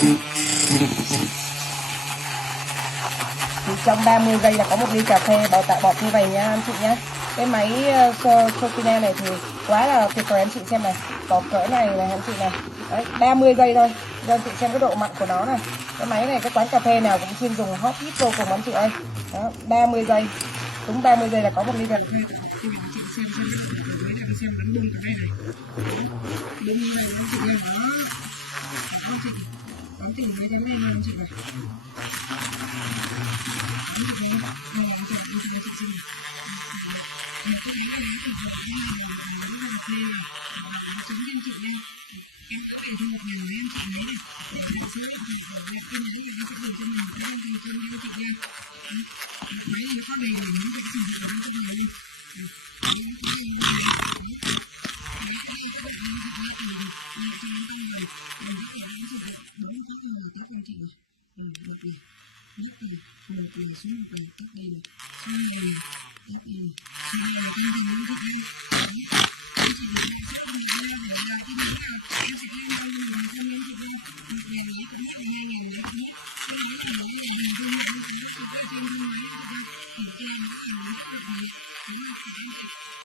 Thì trong 30 giây là có 1 ly cà phê bọt như vậy nha anh chị nhé. Cái máy Sofina này thì quá là tuyệt vời anh chị xem này, có cỡ này này anh chị này. Đấy, 30 giây thôi. Cho anh chị xem cái độ mặn của nó này. Cái máy này cái quán cà phê nào cũng chuyên dùng, hot hit vô cùng anh chị ơi. Đó, 30 giây. Đúng 30 giây là có 1 ly cà phê. Thì anh chị xem bắn bung ở đây này. Bung như này anh chị ơi, đó. Đó anh chị. Bắn tỉnh mấy cái này anh chị này.